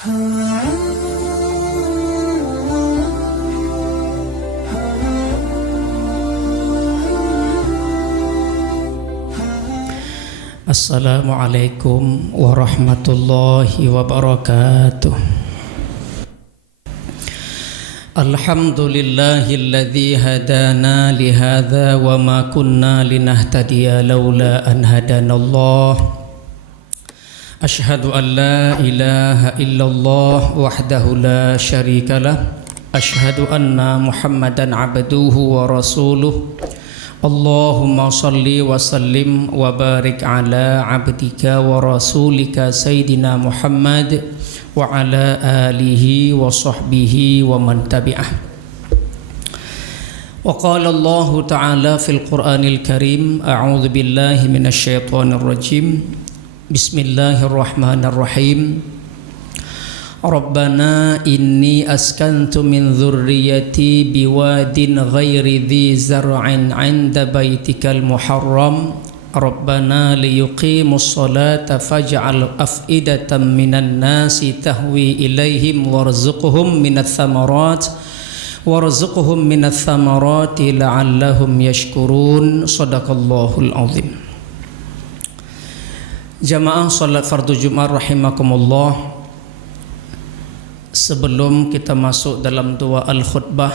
Assalamualaikum warahmatullahi wabarakatuh. Alhamdulillahilladzi hadana lihadza wa ma kunna linahtadiya laula an hadanallah. Ashhadu an la ilaha illallah wahdahu la syarikalah. Ashhadu anna Muhammadan abduhu wa rasuluh. Allahumma salli wa sallim wa barik ala abdika wa rasulika Sayyidina Muhammad wa ala alihi wa sahbihi wa man tabi'ah. Wa qala Allah ta'ala fil Qur'anil Karim, a'udzu billahi minasy syaithanir rajim. Bismillahirrahmanirrahim. Rabbana inni askantu min dzurriyyati biwadin ghairi dzi zar'in 'inda baitikal muharram. Rabbana liyuqimus salata faj'al af'idatan minan nasi tahwi ilaihim warzuqhum minats thamarati la'allahum yashkurun. Shadaqallahul azim. Jamaah salat fardu Jumat rahimakumullah. Sebelum kita masuk dalam doa al-khutbah,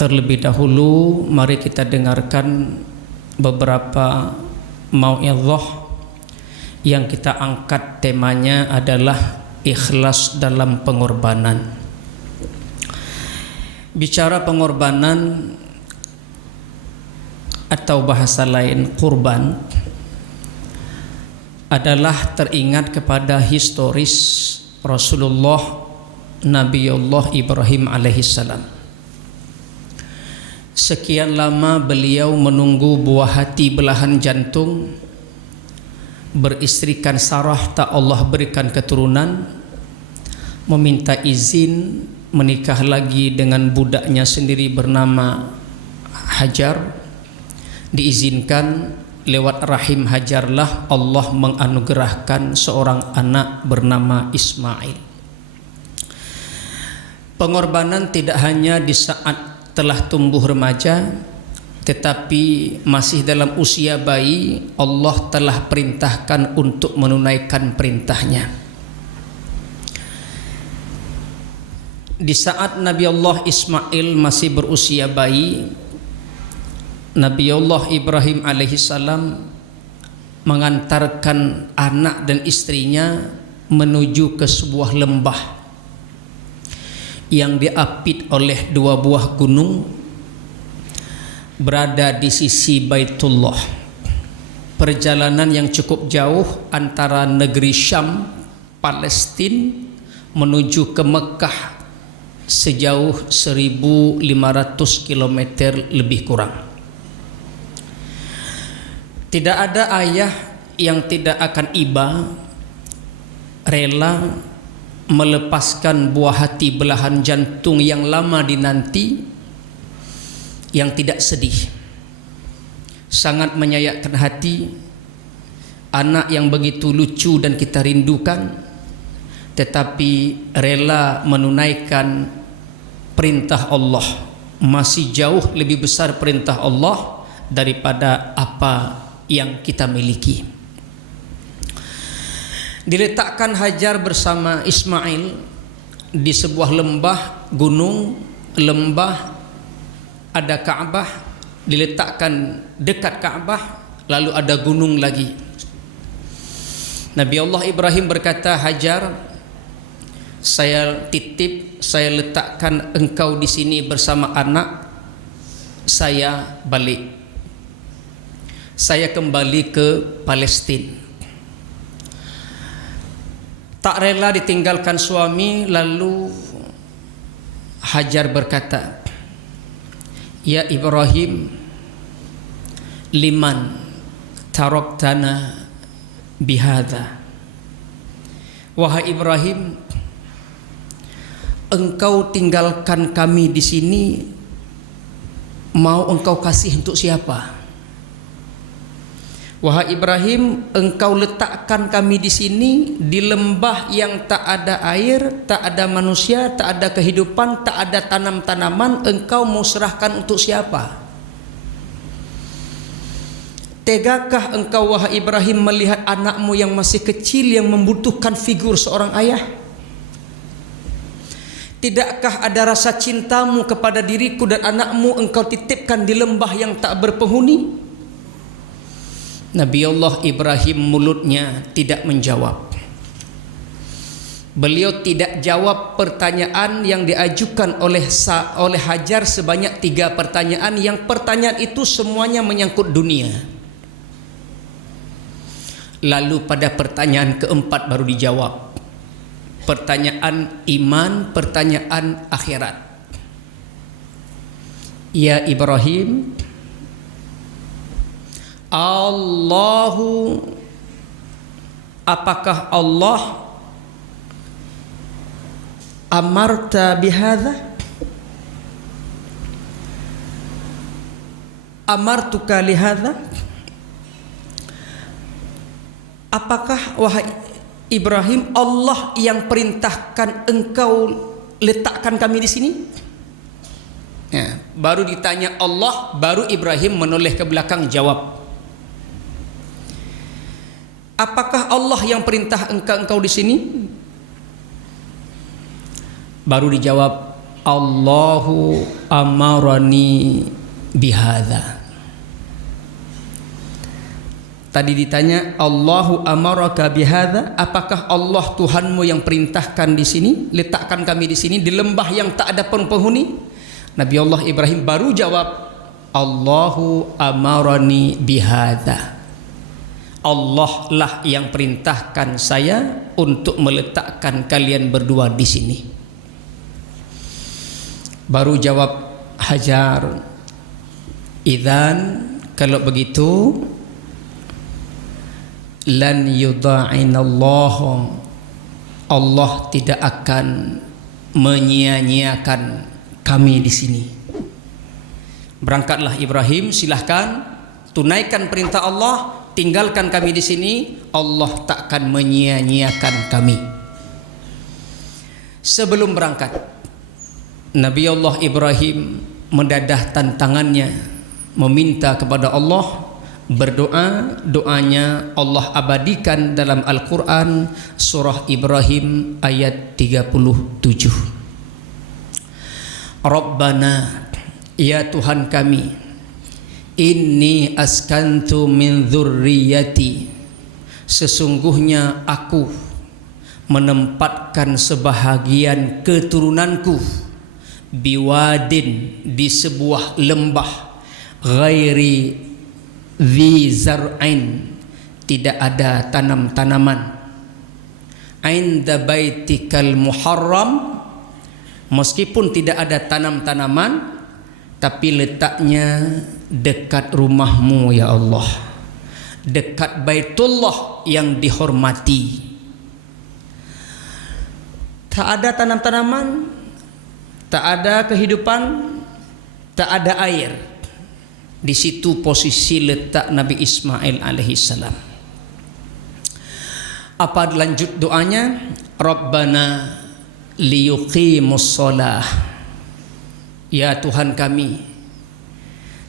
terlebih dahulu mari kita dengarkan beberapa mau'izah yang kita angkat. Temanya adalah ikhlas dalam pengorbanan. Bicara pengorbanan atau bahasa lain kurban adalah teringat kepada historis Rasulullah Nabiullah Ibrahim alaihissalam. Sekian lama beliau menunggu buah hati belahan jantung, beristrikan Sarah, tak Allah berikan keturunan, meminta izin menikah lagi dengan budaknya sendiri bernama Hajar. Diizinkan, lewat rahim Hajarlah Allah menganugerahkan seorang anak bernama Ismail. Pengorbanan tidak hanya di saat telah tumbuh remaja, tetapi masih dalam usia bayi Allah telah perintahkan untuk menunaikan perintahnya. Di saat Nabi Allah Ismail masih berusia bayi, Nabi Allah Ibrahim alaihissalam mengantarkan anak dan istrinya menuju ke sebuah lembah yang diapit oleh dua buah gunung, berada di sisi Baitullah. Perjalanan yang cukup jauh antara negeri Syam, Palestina menuju ke Mekah sejauh 1500 km lebih kurang. Tidak ada ayah yang tidak akan iba rela melepaskan buah hati belahan jantung yang lama dinanti, yang tidak sedih. Sangat menyayatkan hati anak yang begitu lucu dan kita rindukan, tetapi rela menunaikan perintah Allah. Masih jauh lebih besar perintah Allah daripada apa yang kita miliki. Diletakkan Hajar bersama Ismail di sebuah lembah gunung. Lembah ada Ka'bah, diletakkan dekat Ka'bah, lalu ada gunung lagi. Nabi Allah Ibrahim berkata, Hajar, saya titip, saya letakkan engkau di sini bersama anak, saya balik. Saya kembali ke Palestina. Tak rela ditinggalkan suami, lalu Hajar berkata, Ya Ibrahim, liman taraktana bihadza. Wahai Ibrahim, engkau tinggalkan kami di sini, mau engkau kasih untuk siapa? Wahai Ibrahim, engkau letakkan kami di sini, di lembah yang tak ada air, tak ada manusia, tak ada kehidupan, tak ada tanam-tanaman. Engkau mau serahkan untuk siapa? Tegakah engkau wahai Ibrahim melihat anakmu yang masih kecil yang membutuhkan figur seorang ayah? Tidakkah ada rasa cintamu kepada diriku dan anakmu engkau titipkan di lembah yang tak berpenghuni? Nabi Allah Ibrahim mulutnya tidak menjawab. Beliau tidak jawab pertanyaan yang diajukan oleh Hajar sebanyak 3 pertanyaan, yang pertanyaan itu semuanya menyangkut dunia. Lalu pada pertanyaan keempat baru dijawab. Pertanyaan iman, pertanyaan akhirat. Ya Ibrahim, Allahu, apakah Allah amarta bihadza? Amartuka lihadza? Apakah wahai Ibrahim Allah yang perintahkan engkau letakkan kami di sini? Ya, baru ditanya Allah, baru Ibrahim menoleh ke belakang jawab. Apakah Allah yang perintah engkau di sini? Baru dijawab, Allahu amarani bihadza. Tadi ditanya, Allahu amaraka bihadza, apakah Allah Tuhanmu yang perintahkan di sini, letakkan kami di sini di lembah yang tak ada penghuni? Nabi Allah Ibrahim baru jawab, Allahu amarani bihadza. Allah lah yang perintahkan saya untuk meletakkan kalian berdua di sini. Baru jawab Hajar, idzan, kalau begitu lan yudha'inallahu, Allah tidak akan menyia-nyiakan kami di sini. Berangkatlah Ibrahim, silahkan tunaikan perintah Allah, tinggalkan kami di sini, Allah takkan menyia-nyiakan kami. Sebelum berangkat, Nabi Allah Ibrahim mendadah tantangannya, meminta kepada Allah, berdoa. Doanya Allah abadikan dalam Al-Quran, surah Ibrahim ayat 37. Rabbana, ya Tuhan kami, inni askantu min dzurriyyati, sesungguhnya aku menempatkan sebahagian keturunanku, biwadin, di sebuah lembah, ghairi dzi zar'ain, tidak ada tanam-tanaman, inda baitikal muharram, meskipun tidak ada tanam-tanaman, tapi letaknya dekat rumahmu ya Allah, dekat Baitullah yang dihormati. Tak ada tanam-tanaman, tak ada kehidupan, tak ada air. Di situ posisi letak Nabi Ismail alaihissalam. Apa lanjut doanya? Rabbana liyuqimus shalah, ya Tuhan kami,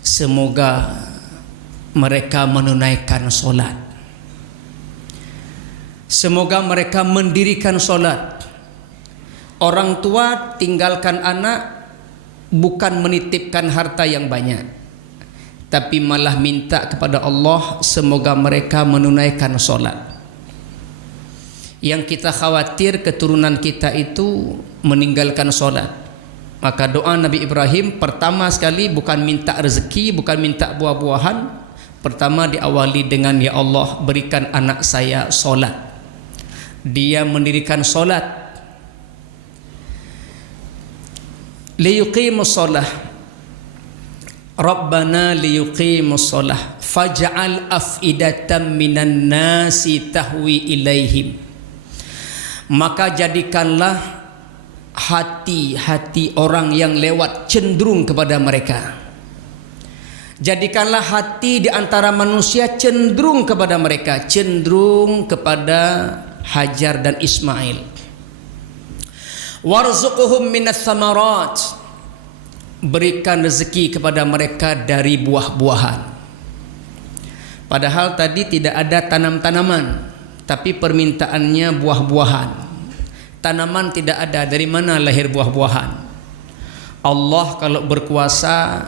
semoga mereka menunaikan solat, semoga mereka mendirikan solat. Orang tua tinggalkan anak bukan menitipkan harta yang banyak, tapi malah minta kepada Allah semoga mereka menunaikan solat. Yang kita khawatir keturunan kita itu meninggalkan solat. Maka doa Nabi Ibrahim pertama sekali bukan minta rezeki, bukan minta buah-buahan. Pertama diawali dengan, ya Allah berikan anak saya solat. Dia mendirikan solat. Liyuqimus shalah, Rabbana liyuqimus shalah faj'al afidatan minan nasi tahwi ilaihim, maka jadikanlah hati-hati orang yang lewat cenderung kepada mereka. Jadikanlah hati di antara manusia cenderung kepada mereka, cenderung kepada Hajar dan Ismail. Warzuqhum minas samarat, berikan rezeki kepada mereka dari buah-buahan. Padahal tadi tidak ada tanam-tanaman, tapi permintaannya buah-buahan. Tanaman tidak ada, dari mana lahir buah-buahan? Allah kalau berkuasa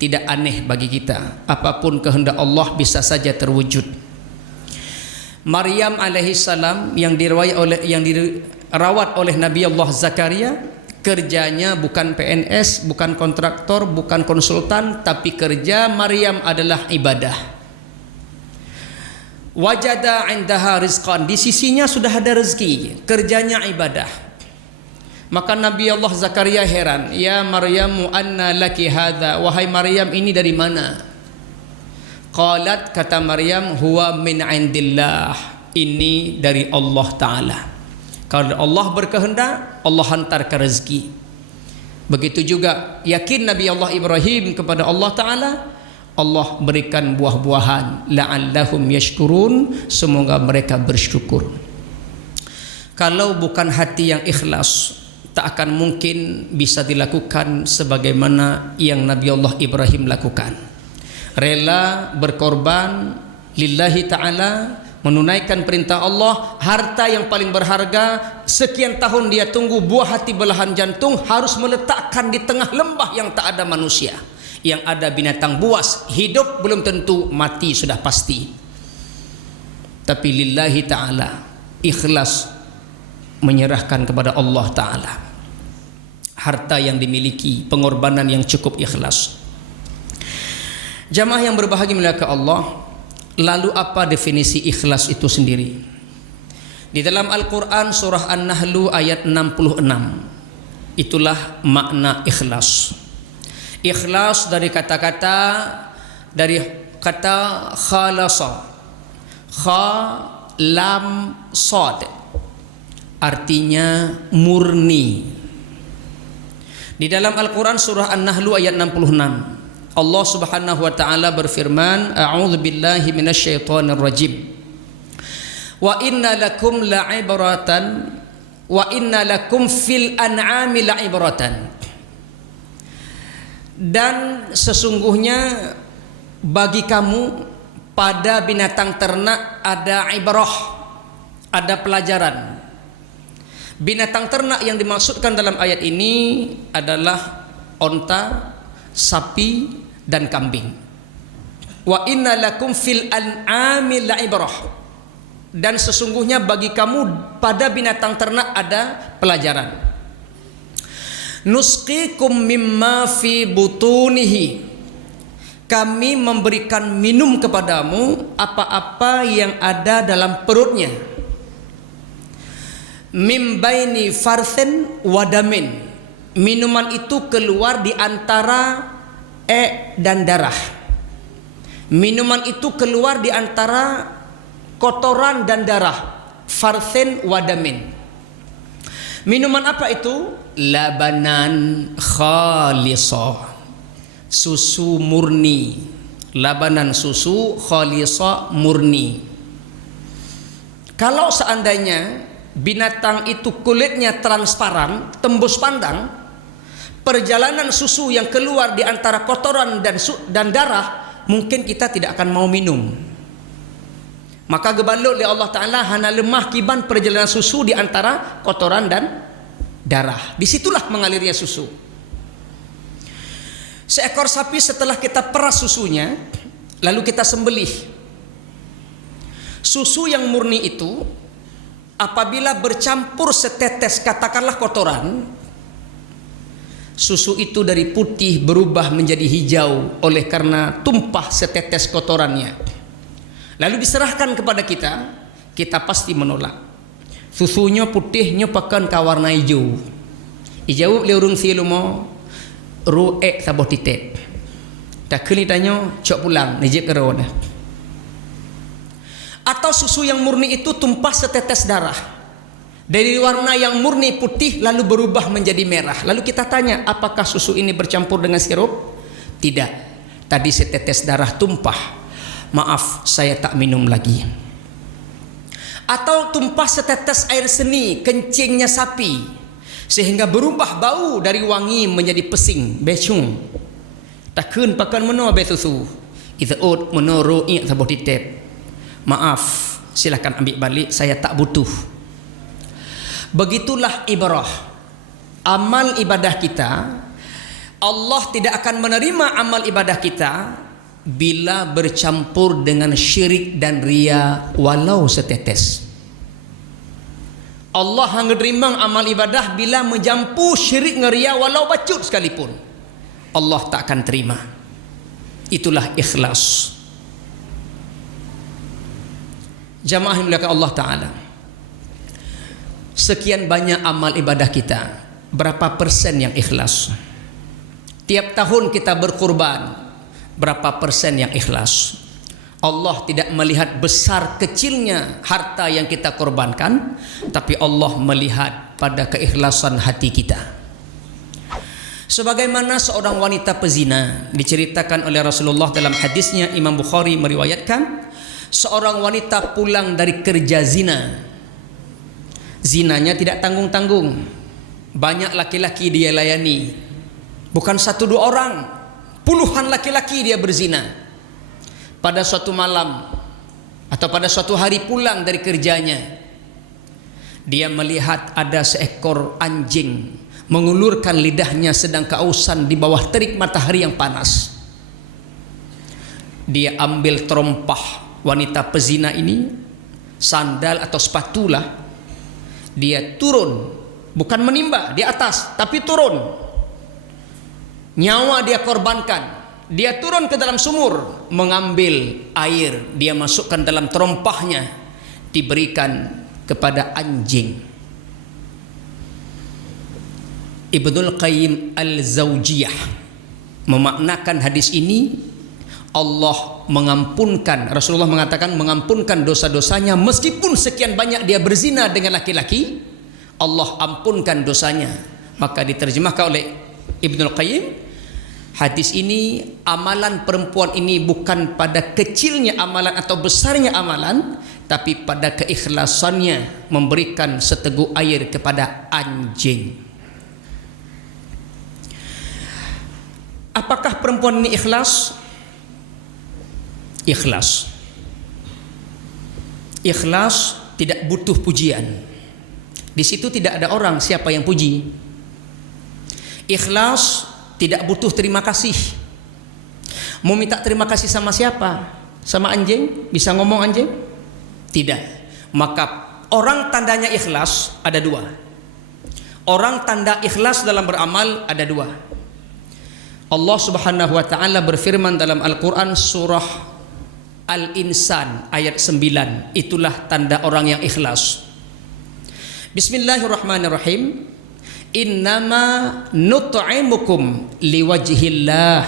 tidak aneh bagi kita. Apapun kehendak Allah bisa saja terwujud. Maryam alaihissalam yang dirawat oleh Nabi Allah Zakaria, kerjanya bukan PNS, bukan kontraktor, bukan konsultan, tapi kerja Maryam adalah ibadah. Wajada indaha rizqan, di sisinya sudah ada rezeki, kerjanya ibadah. Maka Nabi Allah Zakaria heran, ya Maryam anna laki hadha, wahai Maryam ini dari mana? Qalat, kata Maryam, huwa min indillah, ini dari Allah Ta'ala. Kalau Allah berkehendak, Allah hantarkan rezeki. Begitu juga yakin Nabi Allah Ibrahim kepada Allah Ta'ala, Allah berikan buah-buahan, la'allahum yashkurun, semoga mereka bersyukur. Kalau bukan hati yang ikhlas, tak akan mungkin bisa dilakukan sebagaimana yang Nabi Allah Ibrahim lakukan. Rela berkorban lillahi ta'ala, menunaikan perintah Allah. Harta yang paling berharga, sekian tahun dia tunggu, buah hati belahan jantung, harus meletakkan di tengah lembah yang tak ada manusia, yang ada binatang buas. Hidup belum tentu, mati sudah pasti. Tapi lillahi ta'ala, ikhlas menyerahkan kepada Allah Ta'ala. Harta yang dimiliki, pengorbanan yang cukup ikhlas. Jamaah yang berbahagia muliakan Allah, lalu apa definisi ikhlas itu sendiri? Di dalam Al-Quran surah An-Nahlu ayat 66, itulah makna ikhlas. Ikhlas dari kata khalasa, kha lam sad, artinya murni. Di dalam Al-Quran surah An-Nahlu ayat 66, Allah Subhanahu wa taala berfirman, a'udzu billahi minasyaitonir rajim. Wa inna lakum la'ibratan wa inna lakum fil an'ami la'ibratan. Dan sesungguhnya bagi kamu pada binatang ternak ada ibrah, ada pelajaran. Binatang ternak yang dimaksudkan dalam ayat ini adalah onta, sapi, dan kambing. Wa inna lakum fil an'ami la'ibrah, dan sesungguhnya bagi kamu pada binatang ternak ada pelajaran. Nusqikum mimma fi butunihi, kami memberikan minum kepadamu apa-apa yang ada dalam perutnya. Mim baini farthin wadamin, minuman itu keluar di antara dan darah. Minuman itu keluar di antara kotoran dan darah. Farthin wadamin. Minuman apa itu? Labanan khalisah, susu murni. Labanan, susu, khalisah, murni. Kalau seandainya binatang itu kulitnya transparan, tembus pandang, perjalanan susu yang keluar di antara kotoran dan darah, mungkin kita tidak akan mau minum. Maka gebaluk oleh Allah Ta'ala, hana lemah kiban perjalanan susu di antara kotoran dan darah. Disitulah mengalirnya susu. Seekor sapi setelah kita peras susunya, lalu kita sembelih, susu yang murni itu apabila bercampur setetes katakanlah kotoran, susu itu dari putih berubah menjadi hijau oleh karena tumpah setetes kotorannya. Lalu diserahkan kepada kita, kita pasti menolak. Susunya putihnya pakan ka warna hijau. Hijau leurung silumo ruek saboh titik. Tak kini tanya cok pulang nijik kerona. Atau susu yang murni itu tumpah setetes darah, dari warna yang murni putih lalu berubah menjadi merah. Lalu kita tanya, apakah susu ini bercampur dengan sirup? Tidak. tadi setetes darah tumpah, maaf saya tak minum lagi. Atau tumpah setetes air seni kencingnya sapi sehingga berubah bau dari wangi menjadi pesing, becung. Takun pakan meno besusu. Itu ut menoro ingat sabuh titip. Maaf, silakan ambil balik, saya tak butuh. Begitulah ibrah. Amal ibadah kita, Allah tidak akan menerima amal ibadah kita bila bercampur dengan syirik dan ria walau setetes. Allah hanya terima amal ibadah bila menjampu syirik dan ria walau bacut sekalipun. Allah tak akan terima. Itulah ikhlas. Jamaah yang dimuliakan Allah Ta'ala, sekian banyak amal ibadah kita, berapa persen yang ikhlas? Tiap tahun kita berkurban, berapa persen yang ikhlas? Allah tidak melihat besar kecilnya harta yang kita korbankan, tapi Allah melihat pada keikhlasan hati kita. Sebagaimana seorang wanita pezina diceritakan oleh Rasulullah dalam hadisnya, Imam Bukhari meriwayatkan, seorang wanita pulang dari kerja zina. Zinanya tidak tanggung-tanggung, banyak laki-laki dia layani, bukan satu dua orang, puluhan laki-laki dia berzina. Pada suatu malam atau pada suatu hari pulang dari kerjanya, dia melihat ada seekor anjing mengulurkan lidahnya sedang kehausan di bawah terik matahari yang panas. Dia ambil terompah wanita pezina ini, sandal atau sepatulah, dia turun, bukan menimba di atas, tapi turun. Nyawa dia korbankan. Dia turun ke dalam sumur, mengambil air, dia masukkan dalam terompahnya, diberikan kepada anjing. Ibnul Qayyim Al-Zawjiyah memaknakan hadis ini, Allah mengampunkan, Rasulullah mengatakan mengampunkan dosa-dosanya meskipun sekian banyak dia berzina dengan laki-laki, Allah ampunkan dosanya. Maka diterjemahkan oleh Ibnul Qayyim, hadis ini, amalan perempuan ini bukan pada kecilnya amalan atau besarnya amalan, tapi pada keikhlasannya memberikan seteguk air kepada anjing. Apakah perempuan ini ikhlas? Ikhlas. Ikhlas tidak butuh pujian. Di situ tidak ada orang siapa yang puji. Ikhlas tidak butuh terima kasih. Mau minta terima kasih sama siapa? Sama anjing? Bisa ngomong anjing? Tidak. Maka orang tandanya ikhlas ada dua. Orang tanda ikhlas dalam beramal ada dua. Allah Subhanahu wa taala berfirman dalam Al-Qur'an surah Al-Insan ayat 9, itulah tanda orang yang ikhlas. Bismillahirrahmanirrahim. Innama nut'imukum liwajhillah.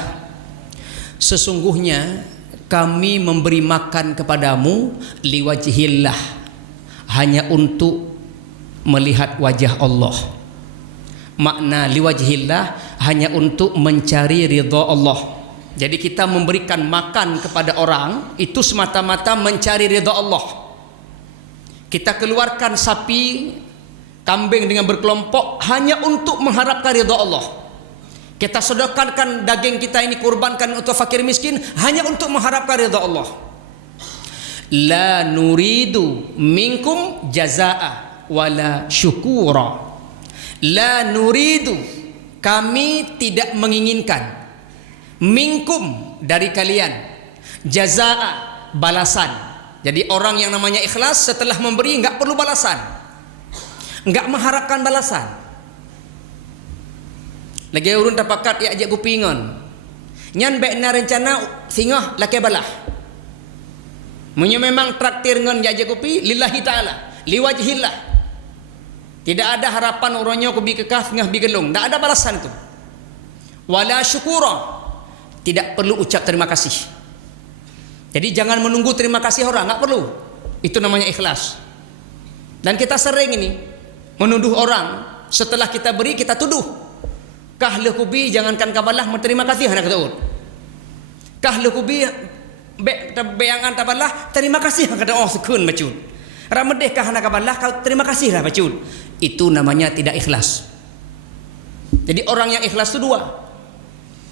Sesungguhnya kami memberi makan kepadamu liwajhillah, hanya untuk melihat wajah Allah. Makna liwajhillah hanya untuk mencari ridha Allah. Jadi kita memberikan makan kepada orang itu semata-mata mencari ridha Allah. Kita keluarkan sapi, kambing dengan berkelompok hanya untuk mengharapkan ridha Allah. Kita sedekahkan daging kita ini, kurbankan untuk fakir miskin hanya untuk mengharapkan ridha Allah. La nuridu minkum jazaa wala syukura. La nuridu, kami tidak menginginkan, minkum dari kalian, jazaa balasan. Jadi orang yang namanya ikhlas setelah memberi enggak perlu balasan, enggak mengharapkan balasan. Lagi urun tapakat ya ajak kupingon. Nyan baik na rencana singah laki balah. Munyo memang traktir ngon ya ajak kupi lillahi taala, liwajhillah. Tidak ada harapan orangnya kubi kekah ngah bigelung, tidak ada balasan itu. Wala syukura, tidak perlu ucap terima kasih. Jadi jangan menunggu terima kasih orang, enggak perlu. Itu namanya ikhlas. Dan kita sering ini menuduh orang, setelah kita beri kita tuduh. Kah lekubi jangankan kabalah berterima kasih hendak tahu. kah lu bi beangan taballah terima kasih kada oh sekun macun ramedeh kah nak kaballah kau terima kasih lah macun. Itu namanya tidak ikhlas. Jadi orang yang ikhlas itu dua,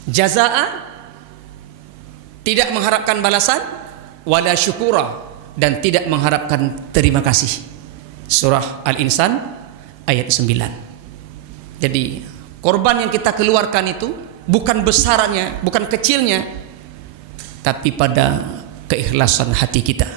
jazaa tidak mengharapkan balasan, wala syukura dan tidak mengharapkan terima kasih. Surah Al-Insan ayat 9. Jadi korban yang kita keluarkan itu bukan besarannya, bukan kecilnya, tapi pada keikhlasan hati kita.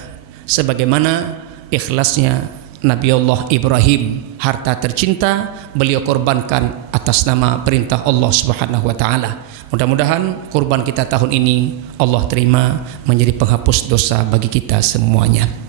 Sebagaimana ikhlasnya Nabi Allah Ibrahim, harta tercinta beliau korbankan atas nama perintah Allah Subhanahu wa taala. Mudah-mudahan kurban kita tahun ini Allah terima menjadi penghapus dosa bagi kita semuanya.